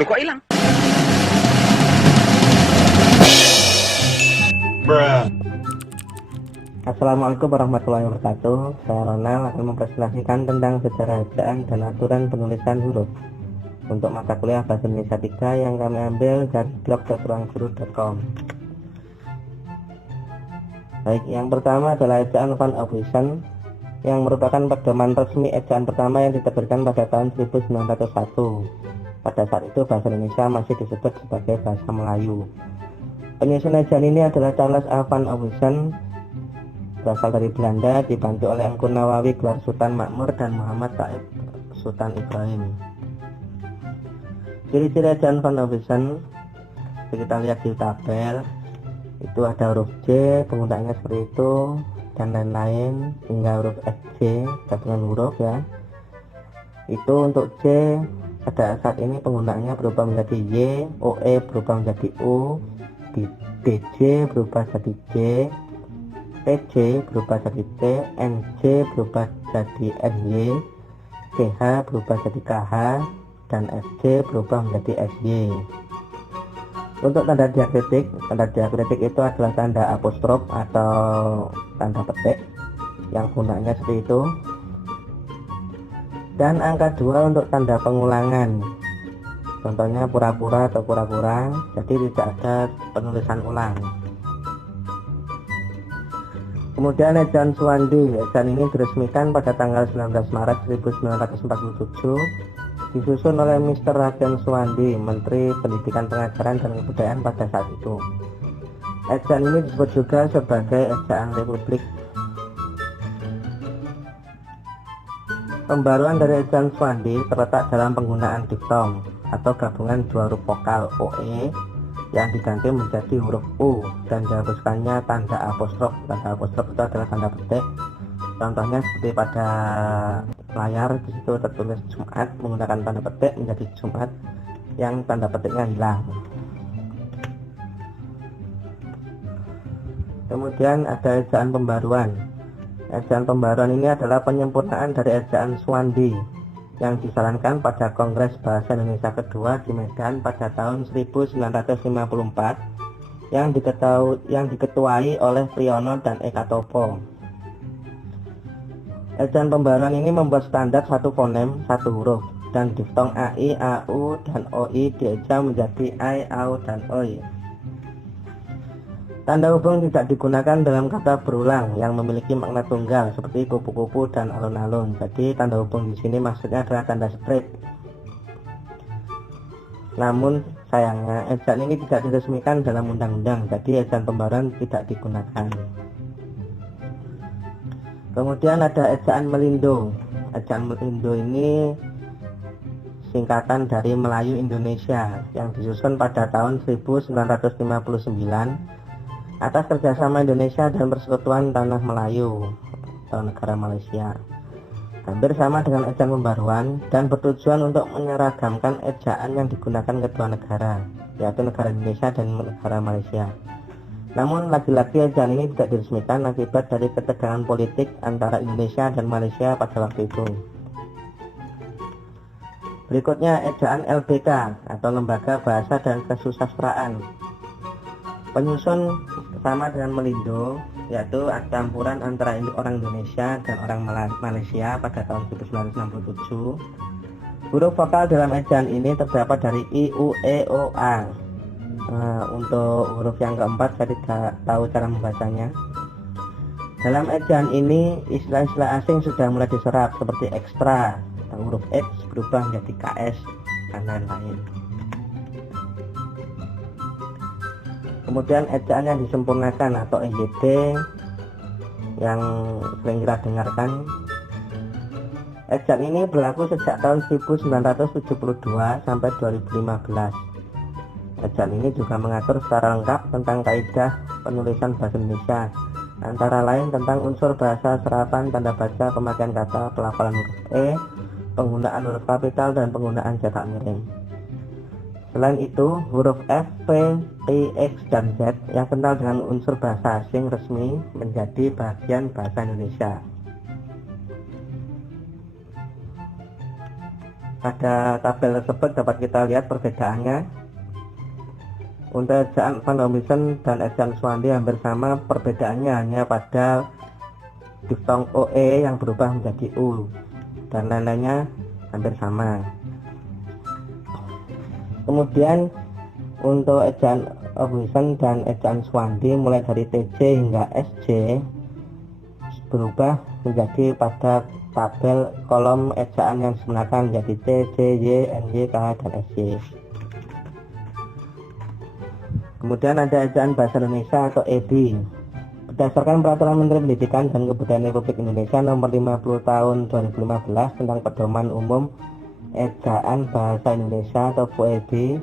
Loh kok hilang? Assalamualaikum warahmatullahi wabarakatuh. Saya Ronald akan mempresentasikan tentang sejarah ejaan dan aturan penulisan huruf untuk mata kuliah Bahasa Indonesia 3 yang kami ambil dari blog.ruangguru.com. Baik, yang pertama adalah ejaan Van Ophuijsen yang merupakan pedoman resmi ejaan pertama yang diterbitkan pada tahun 1901. Pada saat itu bahasa Indonesia masih disebut sebagai bahasa Melayu. Penyusun ejaan ini adalah Charles A. Van Ophuijsen, berasal dari Belanda, dibantu oleh Engku Nawawi gelar Sultan Makmur dan Muhammad Taib Sultan Ibrahim. Ciri-ciri ejaan Van Ophuijsen kita lihat di tabel. Itu ada huruf J, penggunaannya seperti itu, dan lain-lain, hingga huruf SJ, gabungan huruf ya. Itu untuk J, pada saat ini penggunaannya berubah menjadi Y, OE berubah menjadi U, DJ berubah jadi J, TJ berubah jadi T, NJ berubah jadi NY, CH berubah jadi KH, dan SJ berubah menjadi SY. Untuk tanda diakritik itu adalah tanda apostrof atau tanda petik yang gunanya seperti itu, dan angka 2 untuk tanda pengulangan, contohnya pura-pura atau kurang-kurang, jadi tidak ada penulisan ulang. Kemudian ejaan Suwandi. Ejaan ini diresmikan pada tanggal 19 Maret 1947, disusun oleh Mr. Raden Suwandi, Menteri Pendidikan, Pengajaran dan Kebudayaan pada saat itu. Ejaan ini disebut juga sebagai ejaan Republik. Pembaruan dari ejaan Suwandi terletak dalam penggunaan diftong atau gabungan dua huruf vokal OE yang diganti menjadi huruf U dan dihapuskannya tanda apostrof. Tanda apostrof itu adalah tanda petik. Contohnya seperti pada layar, di situ tertulis Jumat menggunakan tanda petik menjadi Jumat yang tanda petiknya hilang. Kemudian ada ejaan pembaruan. Ejaan pembaruan ini adalah penyempurnaan dari ejaan Suwandi yang disarankan pada Kongres Bahasa Indonesia kedua di Medan pada tahun 1954 yang diketuai oleh Priyono dan Eka Topo. Ejaan pembaruan ini membuat standar satu fonem, satu huruf, dan diftong AI, AU, dan OI dieja menjadi I, AU, dan OI. Tanda hubung tidak digunakan dalam kata berulang yang memiliki makna tunggal seperti kupu-kupu dan alun-alun. Jadi tanda hubung di sini maksudnya adalah tanda strip. Namun sayangnya ejaan ini tidak diresmikan dalam undang-undang, jadi ejaan pembaruan tidak digunakan. Kemudian ada ejaan Melindo. Ejaan Melindo ini singkatan dari Melayu Indonesia yang disusun pada tahun 1959 atas kerjasama Indonesia dan Persekutuan Tanah Melayu atau negara Malaysia. Hampir sama dengan ejaan pembaruan dan bertujuan untuk menyeragamkan ejaan yang digunakan kedua negara, yaitu negara Indonesia dan negara Malaysia. Namun lagi-lagi ejaan ini tidak diresmikan akibat dari ketegangan politik antara Indonesia dan Malaysia pada waktu itu. Berikutnya ejaan LBK atau Lembaga Bahasa dan Kesusastraan. Penyusun sama dengan Melindo, yaitu campuran antara orang Indonesia dan orang Malaysia pada tahun 1967. Huruf vokal dalam ejaan ini terdapat dari I, U, E, O, A. Untuk huruf yang keempat saya tidak tahu cara membacanya. Dalam ejaan ini istilah-istilah asing sudah mulai diserap seperti ekstra, huruf X berubah menjadi KS, dan lain-lain. Kemudian ejaan yang disempurnakan atau EYD yang sering kita dengarkan. Ejaan ini berlaku sejak tahun 1972 sampai 2015. Ejaan ini juga mengatur secara lengkap tentang kaidah penulisan bahasa Indonesia, antara lain tentang unsur bahasa, serapan, tanda baca, pemakaian kata, pelafalan huruf E, penggunaan huruf kapital, dan penggunaan cetak miring. Selain itu, huruf F, P, I, X, dan Z yang kental dengan unsur bahasa asing resmi menjadi bagian bahasa Indonesia. pada tabel tersebut dapat kita lihat perbedaannya. Untuk ejaan Van Hommisen dan ejaan Swandi hampir sama, perbedaannya hanya pada diftong OE yang berubah menjadi U, dan lain-lainnya hampir sama. Kemudian untuk ejaan Hommisen dan ejaan Swandi mulai dari TJ hingga SJ berubah menjadi pada tabel kolom ejaan yang digunakan menjadi T, J, Y, NY, K, dan SY. Kemudian ada ejaan Bahasa Indonesia atau EB. Berdasarkan Peraturan Menteri Pendidikan dan Kebudayaan Republik Indonesia Nomor 50 Tahun 2015 tentang Pedoman Umum Ejaan Bahasa Indonesia atau PUEB,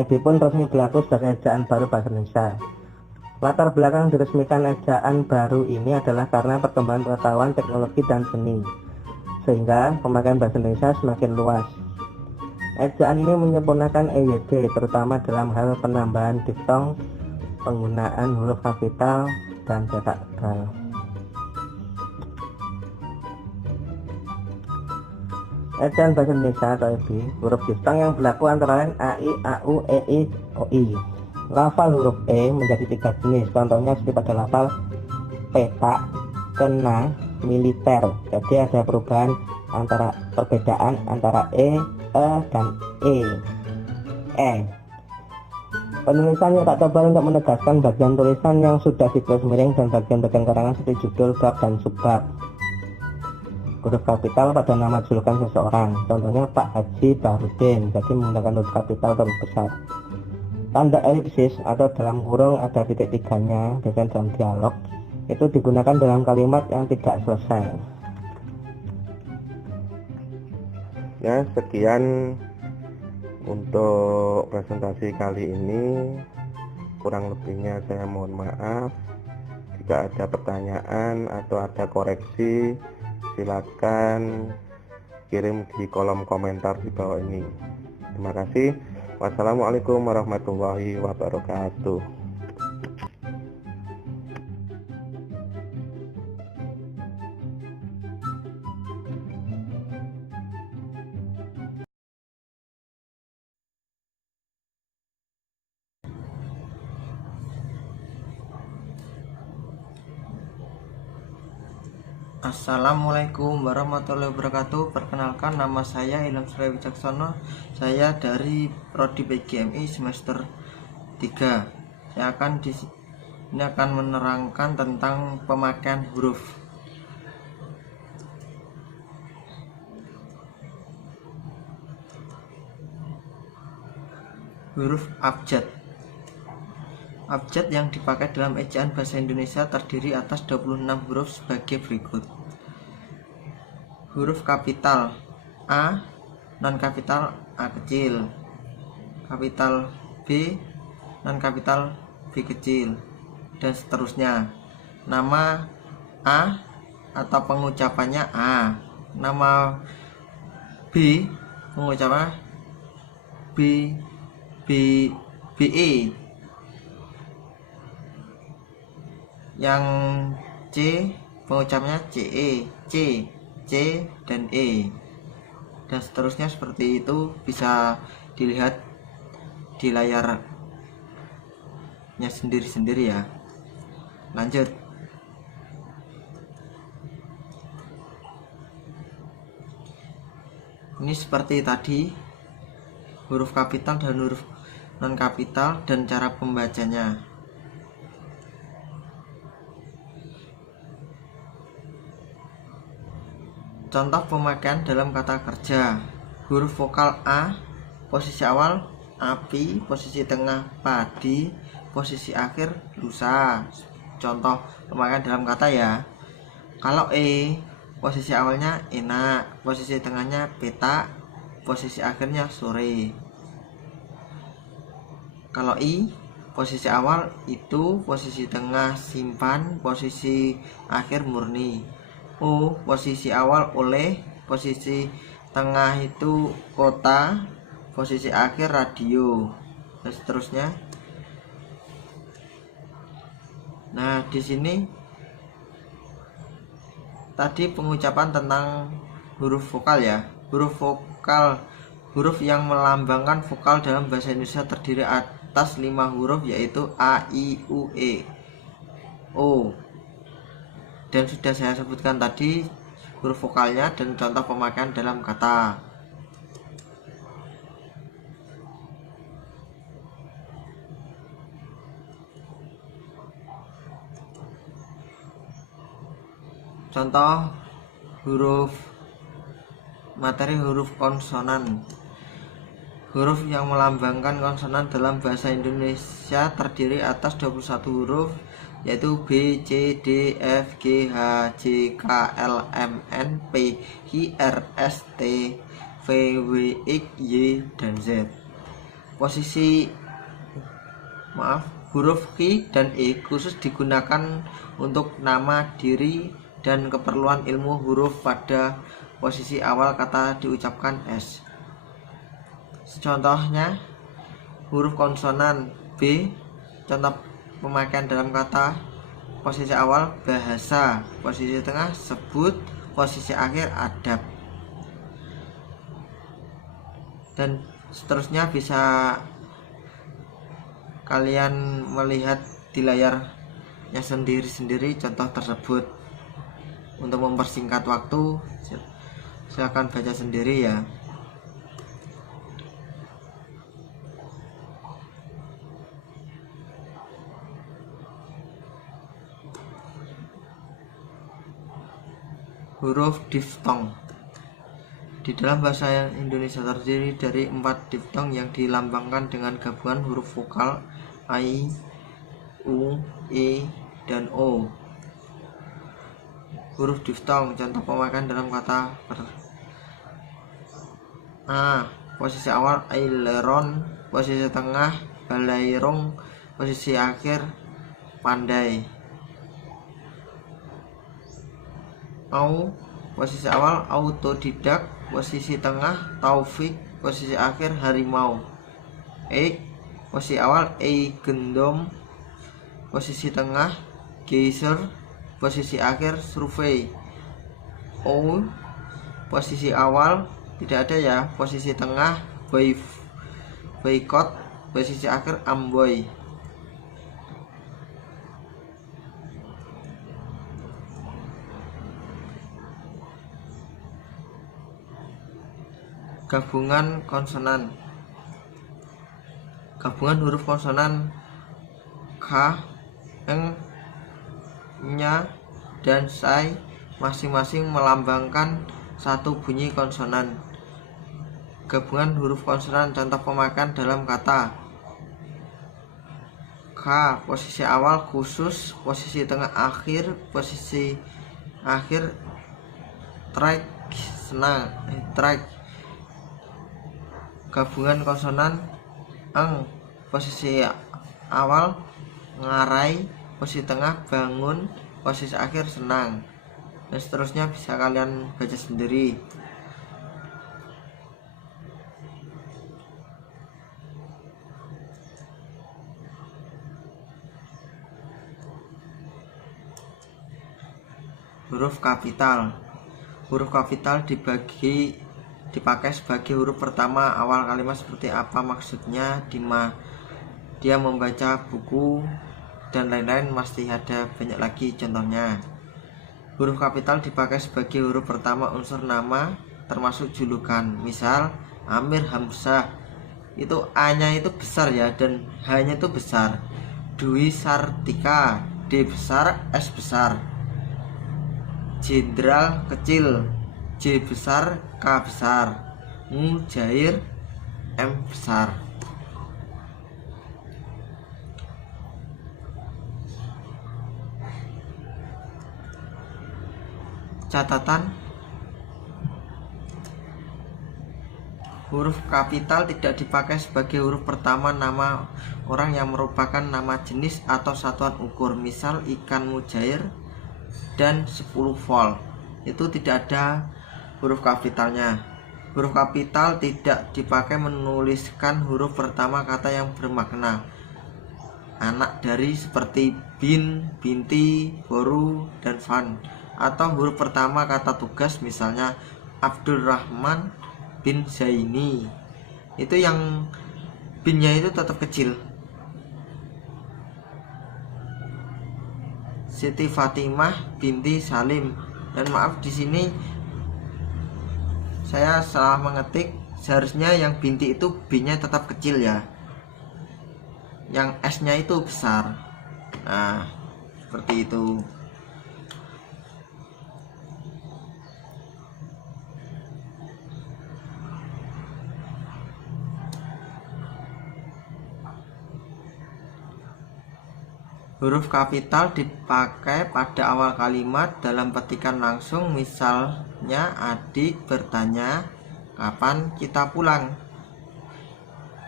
EB pun resmi berlaku sebagai ejaan baru Bahasa Indonesia. Latar belakang diresmikan ejaan baru ini adalah karena perkembangan pengetahuan, teknologi, dan seni, sehingga pemakaian bahasa Indonesia semakin luas. Ejaan ini menyempurnakan EYD, terutama dalam hal penambahan diftong, penggunaan huruf kapital, dan cetak tebal. Ejaan Bahasa Indonesia atau EB, huruf diftong yang berlaku antara lain A, I, A, U, E, I, O, I. Lafal huruf E menjadi 3 jenis, contohnya seperti pada lafal peta, kena, militer. Jadi ada perbedaan antara E, dan E. Penulisan cetak tebal untuk menegaskan bagian tulisan yang sudah ditulis miring dan bagian-bagian karangan seperti judul, bab, dan subbab. Huruf kapital pada nama julukan seseorang, contohnya Pak Haji Bahrudin, jadi menggunakan huruf kapital atau huruf besar. Tanda elipsis atau dalam kurung ada titik tiganya, biasanya dalam dialog, itu digunakan dalam kalimat yang tidak selesai. Ya, sekian untuk presentasi kali ini. Kurang lebihnya saya mohon maaf. Jika ada pertanyaan atau ada koreksi, silakan kirim di kolom komentar di bawah ini. Terima kasih. Wassalamualaikum warahmatullahi wabarakatuh. Assalamualaikum warahmatullahi wabarakatuh. Perkenalkan, nama saya Ilham Surya Wicaksono. Saya dari Prodi PGMI semester 3. Saya akan menerangkan tentang pemakaian huruf. Huruf abjad. Abjad yang dipakai dalam ejaan bahasa Indonesia terdiri atas 26 huruf sebagai berikut. Huruf kapital A, non kapital A kecil, kapital B, non kapital B kecil, dan seterusnya. Nama A atau pengucapannya A, nama B pengucapannya B, BE, yang C pengucapannya CE, C, dan E, dan seterusnya. Seperti itu bisa dilihat di layarnya sendiri-sendiri ya. Lanjut. Ini seperti tadi, huruf kapital dan huruf non kapital dan cara pembacanya. Contoh pemakaian dalam kata kerja. Huruf vokal A, posisi awal api, posisi tengah padi, posisi akhir lusa. Contoh pemakaian dalam kata ya. Kalau E, posisi awalnya enak, posisi tengahnya peta, posisi akhirnya sore. Kalau I, posisi awal itu, posisi tengah simpan, posisi akhir murni. O, posisi awal oleh, posisi tengah itu kota, posisi akhir radio, dan seterusnya. Nah, di sini tadi pengucapan tentang huruf vokal ya. Huruf vokal. Huruf yang melambangkan vokal dalam bahasa Indonesia terdiri atas 5 huruf, yaitu A, I, U, E, O. Dan sudah saya sebutkan tadi huruf vokalnya dan contoh pemakaian dalam kata. Contoh materi huruf konsonan. Huruf yang melambangkan konsonan dalam bahasa Indonesia terdiri atas 21 huruf, yaitu B, C, D, F, G, H, J, K, L, M, N, P, Q, R, S, T, V, W, X, Y, dan Z. Huruf Q dan E khusus digunakan untuk nama diri dan keperluan ilmu huruf pada posisi awal kata diucapkan S. Contohnya huruf konsonan B, contoh pemakaian dalam kata: posisi awal bahasa, posisi tengah sebut, posisi akhir adab, dan seterusnya. Bisa kalian melihat di layarnya sendiri-sendiri contoh tersebut. Untuk mempersingkat waktu, silakan baca sendiri ya. Huruf diftong. Di dalam bahasa Indonesia terdiri dari 4 diftong yang dilambangkan dengan gabungan huruf vokal I, U, E, dan O. Huruf diftong, contoh pemakaian dalam kata: A, posisi awal aileron, posisi tengah balairung, posisi akhir pandai. Au, posisi awal autodidak, posisi tengah taufik, posisi akhir harimau. E, posisi awal gendom, posisi tengah geyser, posisi akhir survei. O, posisi awal tidak ada ya, posisi tengah boykot, posisi akhir amboy. Gabungan konsonan. Gabungan huruf konsonan K, Eng, Nya, dan Sai masing-masing melambangkan satu bunyi konsonan. Gabungan huruf konsonan, contoh pemakaian dalam kata: K, posisi awal khusus, posisi tengah akhir, posisi akhir track, senang, track. Gabungan konsonan Eng, posisi awal ngarai, posisi tengah bangun, posisi akhir senang, dan seterusnya. Bisa kalian baca sendiri. Huruf kapital. Huruf kapital dipakai sebagai huruf pertama awal kalimat. Seperti apa maksudnya, dia membaca buku, dan lain-lain. Masih ada banyak lagi contohnya. Huruf kapital dipakai sebagai huruf pertama unsur nama termasuk julukan. Misal Amir Hamzah, itu A-nya itu besar ya, dan H-nya itu besar. Dwi Sartika, D besar, S besar. Jenderal kecil, J besar, K besar. Mujair, M besar. Catatan: huruf kapital tidak dipakai sebagai huruf pertama nama orang yang merupakan nama jenis atau satuan ukur. Misal ikan mujair dan 10 volt, itu tidak ada huruf kapitalnya. Huruf kapital tidak dipakai menuliskan huruf pertama kata yang bermakna anak dari, seperti bin, binti, boru, dan fan. Atau huruf pertama kata tugas, misalnya Abdurrahman bin Zaini. Itu yang binnya itu tetap kecil. Siti Fatimah binti Salim. Dan maaf, di sini saya salah mengetik, seharusnya yang binti itu B-nya tetap kecil ya, yang S-nya itu besar. Nah, seperti itu. Huruf kapital dipakai pada awal kalimat dalam petikan langsung, misalnya adik bertanya kapan kita pulang.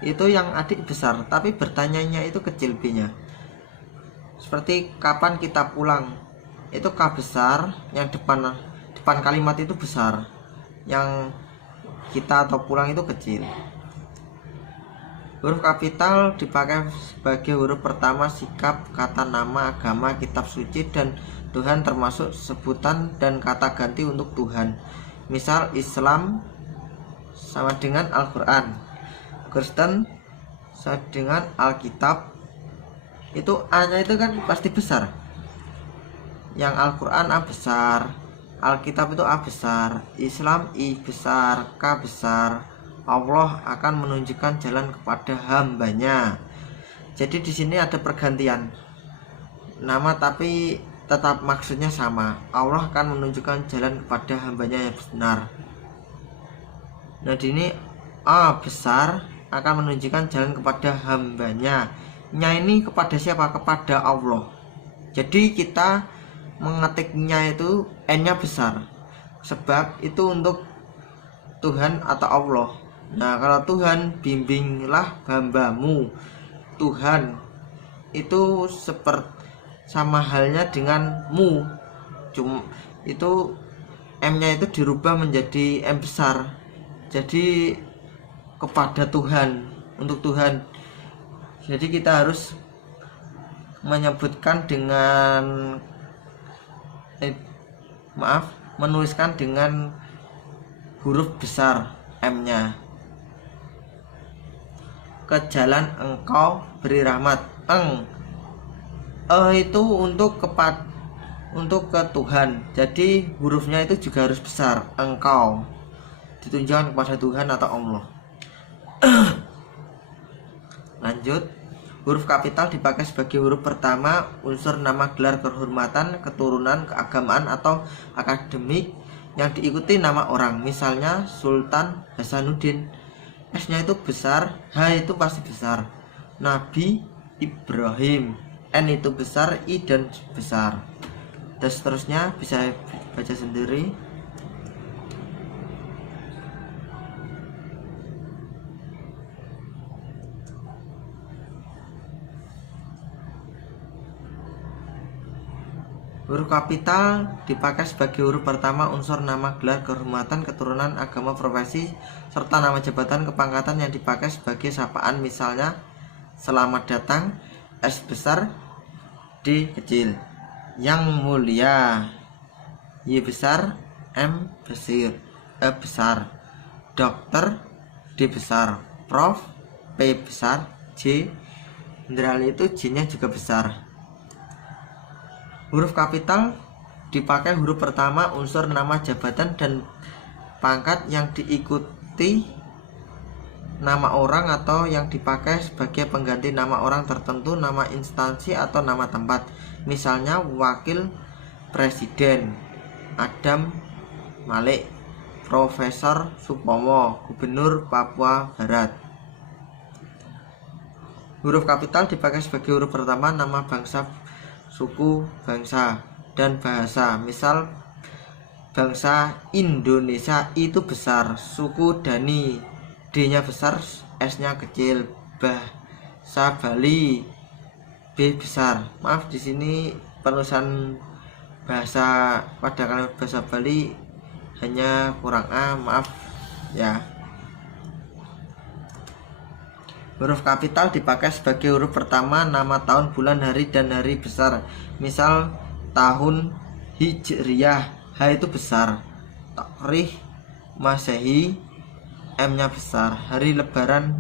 Itu yang adik besar, tapi bertanyanya itu kecil B-nya. Seperti kapan kita pulang, itu K besar, yang depan kalimat itu besar, yang kita atau pulang itu kecil. Huruf kapital dipakai sebagai huruf pertama sikap, kata nama, agama, kitab suci, dan Tuhan, termasuk sebutan dan kata ganti untuk Tuhan. Misal Islam sama dengan Al-Quran, Kristen sama dengan Alkitab. Itu A-nya itu kan pasti besar. Yang Al-Quran A besar, Alkitab itu A besar, Islam I besar, K besar. Allah akan menunjukkan jalan kepada hambanya. Jadi di sini ada pergantian nama tapi tetap maksudnya sama. Allah akan menunjukkan jalan kepada hambanya yang benar. Nah, di ini A besar akan menunjukkan jalan kepada hambanya. Nya ini kepada siapa? Kepada Allah. Jadi kita mengetiknya itu N-nya besar, sebab itu untuk Tuhan atau Allah. Nah, kalau Tuhan, bimbinglah hambamu. Tuhan itu seperti sama halnya dengan mu, cuma itu M-nya itu dirubah menjadi M besar. Jadi kepada Tuhan, untuk Tuhan. Jadi kita harus menyebutkan dengan menuliskan dengan huruf besar M-nya. Ke jalan engkau beri rahmat. Itu untuk ke Tuhan. Jadi hurufnya itu juga harus besar. Engkau ditunjukkan kepada Tuhan atau Allah. Lanjut, huruf kapital dipakai sebagai huruf pertama unsur nama, gelar, kehormatan, keturunan, keagamaan atau akademik yang diikuti nama orang. Misalnya Sultan Hasanuddin, S-nya itu besar, H itu pasti besar. Nabi Ibrahim, N itu besar, I dan besar, dan seterusnya. Bisa baca sendiri. Huruf kapital dipakai sebagai huruf pertama unsur nama, gelar, kehormatan, keturunan, agama, profesi, serta nama jabatan, kepangkatan yang dipakai sebagai sapaan. Misalnya selamat datang, S besar, D kecil. Yang mulia, Y besar, M besar. Dokter, D besar. Prof, P besar. J jenderal itu J-nya juga besar. Huruf kapital dipakai huruf pertama unsur nama, jabatan, dan pangkat yang diikuti nama orang atau yang dipakai sebagai pengganti nama orang tertentu, nama instansi atau nama tempat. Misalnya wakil presiden Adam Malik, Profesor Supomo, gubernur Papua Barat. Huruf kapital dipakai sebagai huruf pertama nama bangsa, suku, bangsa, dan bahasa. Misal bangsa Indonesia itu besar, suku Dani D-nya besar, S-nya kecil. Bahasa Bali B besar. Maaf, di sini penulisan bahasa pada kalimat bahasa Bali hanya kurang A, maaf ya. Huruf kapital dipakai sebagai huruf pertama nama, tahun, bulan, hari, dan hari besar. Misal tahun Hijriyah, H itu besar. Takhrih Masehi, M-nya besar. Hari lebaran,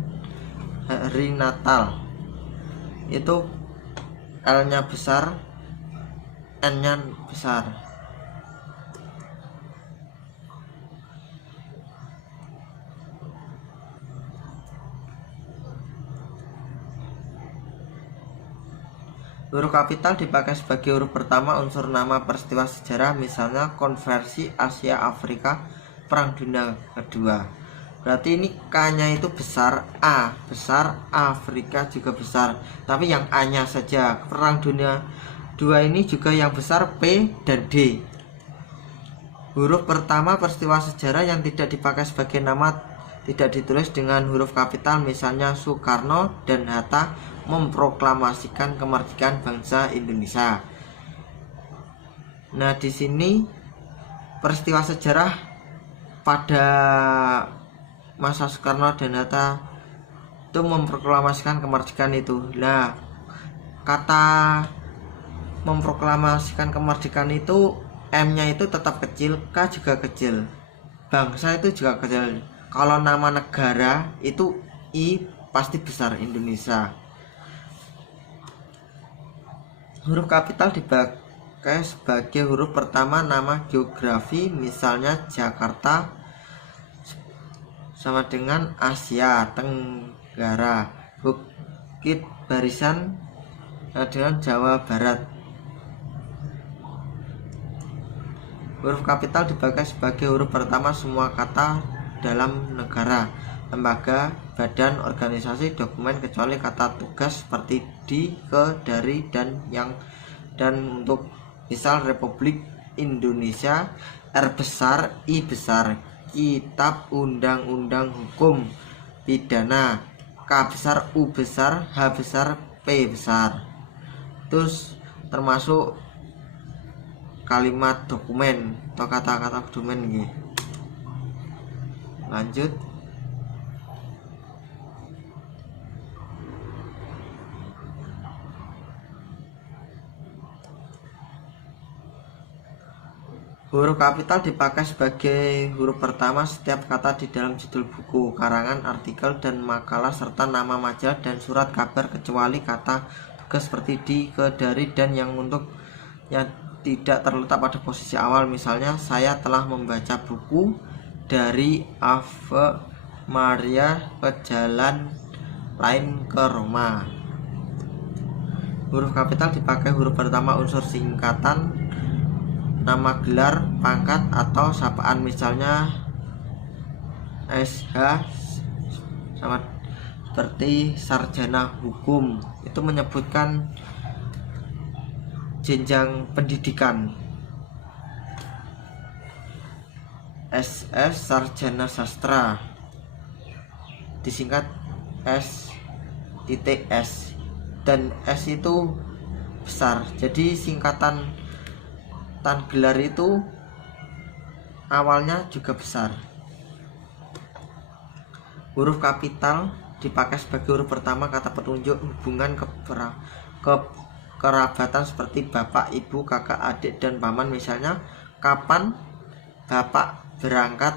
hari Natal, itu L-nya besar, N-nya besar. Huruf kapital dipakai sebagai huruf pertama unsur nama peristiwa sejarah, misalnya konversi Asia Afrika Perang Dunia Kedua. Berarti ini K-nya itu besar, A besar, Afrika juga besar. Tapi yang A-nya saja. Perang Dunia 2 ini juga yang besar, P dan D. Huruf pertama peristiwa sejarah yang tidak dipakai sebagai nama tidak ditulis dengan huruf kapital, misalnya Soekarno dan Hatta memproklamasikan kemerdekaan bangsa Indonesia. Nah, di sini peristiwa sejarah pada masa Soekarno dan Hatta itu memproklamasikan kemerdekaan itu. Nah, kata memproklamasikan kemerdekaan itu M-nya itu tetap kecil, K juga kecil, bangsa itu juga kecil. Kalau nama negara itu I pasti besar, Indonesia. Huruf kapital dipakai sebagai huruf pertama nama geografi, misalnya Jakarta sama dengan Asia Tenggara, Bukit Barisan dengan Jawa Barat. Huruf kapital dipakai sebagai huruf pertama semua kata dalam negara, lembaga, badan, organisasi, dokumen, kecuali kata tugas seperti di, ke, dari, dan yang. Dan untuk misal Republik Indonesia, R besar, I besar, kitab, undang-undang, hukum, pidana, K besar, U besar, H besar, P besar. Terus termasuk kalimat dokumen atau kata-kata dokumen gitu. Lanjut. Huruf kapital dipakai sebagai huruf pertama setiap kata di dalam judul buku, karangan, artikel, dan makalah, serta nama majalah dan surat kabar, kecuali kata tugas seperti di, ke, dari, dan yang untuk yang tidak terletak pada posisi awal, misalnya saya telah membaca buku dari Ave Maria ke jalan lain ke Roma. Huruf kapital dipakai huruf pertama unsur singkatan nama gelar, pangkat, atau sapaan, misalnya SH sama seperti sarjana hukum, itu menyebutkan jenjang pendidikan. SS sarjana sastra disingkat S.S, dan S itu besar, jadi singkatan tan gelar itu awalnya juga besar. Huruf kapital dipakai sebagai huruf pertama kata petunjuk hubungan kerabatan seperti bapak, ibu, kakak, adik, dan paman, misalnya kapan bapak berangkat.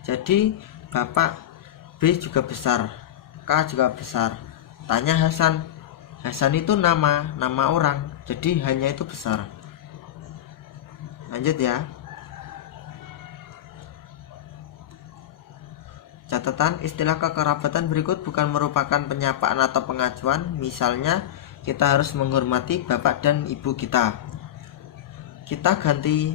Jadi bapak B juga besar, K juga besar. Tanya Hasan, Hasan itu nama orang, jadi hanya itu besar. Lanjut ya. Catatan, istilah kekerabatan berikut bukan merupakan penyapaan atau pengajuan. Misalnya, kita harus menghormati bapak dan ibu kita. Kita ganti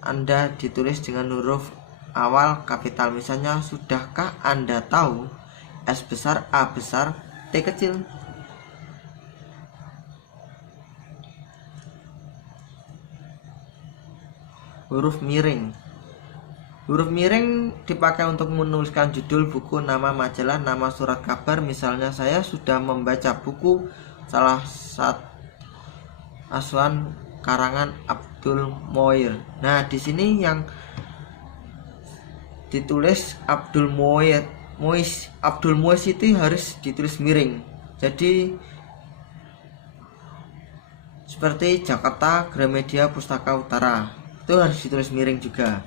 Anda ditulis dengan huruf awal kapital, misalnya sudahkah Anda tahu S besar, A besar, T kecil. Huruf miring. Huruf miring dipakai untuk menuliskan judul buku, nama majalah, nama surat kabar, misalnya saya sudah membaca buku salah satu asuhan karangan Abdul Moir. Nah, di sini yang ditulis Abdul Muis itu harus ditulis miring. Jadi seperti Jakarta Gramedia Pustaka Utara, itu harus ditulis miring juga.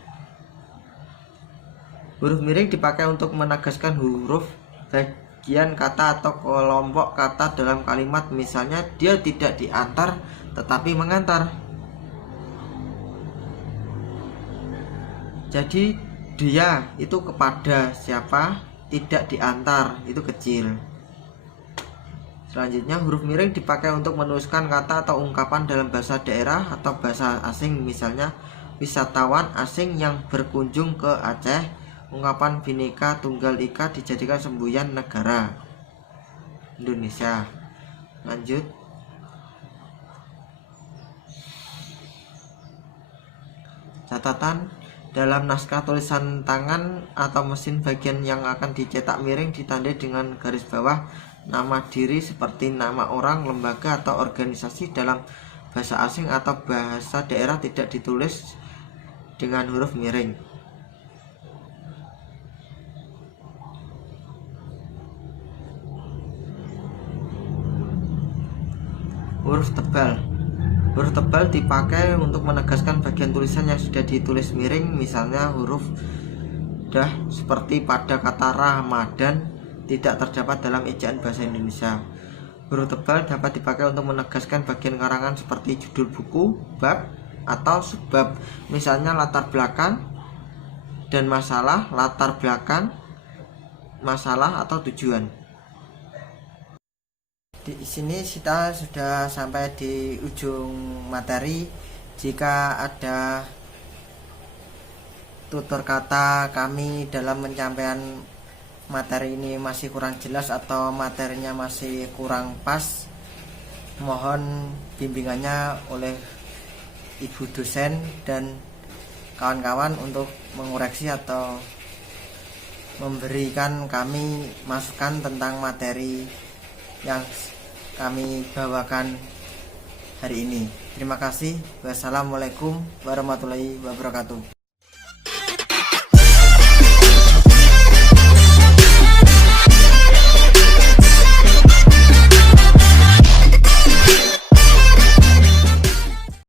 Huruf miring dipakai untuk menegaskan huruf bagian kata atau kelompok kata dalam kalimat. Misalnya, dia tidak diantar tetapi mengantar. Jadi dia itu kepada siapa, tidak diantar, itu kecil. Selanjutnya, huruf miring dipakai untuk menuliskan kata atau ungkapan dalam bahasa daerah atau bahasa asing. Misalnya, wisatawan asing yang berkunjung ke Aceh, ungkapan Bhinneka Tunggal Ika dijadikan semboyan negara Indonesia. Lanjut, catatan: dalam naskah tulisan tangan atau mesin, bagian yang akan dicetak miring ditandai dengan garis bawah. Nama diri seperti nama orang, lembaga, atau organisasi dalam bahasa asing atau bahasa daerah tidak ditulis dengan huruf miring. Huruf tebal. Huruf tebal dipakai untuk menegaskan bagian tulisan yang sudah ditulis miring. Misalnya, huruf dah seperti pada kata Ramadan tidak terdapat dalam ejaan bahasa Indonesia. Huruf tebal dapat dipakai untuk menegaskan bagian karangan seperti judul buku, bab, atau subbab. Misalnya, latar belakang dan masalah, latar belakang, masalah, atau tujuan. Di sini kita sudah sampai di ujung materi. Jika ada tutur kata kami dalam penyampaian materi ini masih kurang jelas atau materinya masih kurang pas, mohon bimbingannya oleh ibu dosen dan kawan-kawan untuk mengoreksi atau memberikan kami masukan tentang materi yang kami bawakan hari ini. Terima kasih. Wassalamualaikum warahmatullahi wabarakatuh.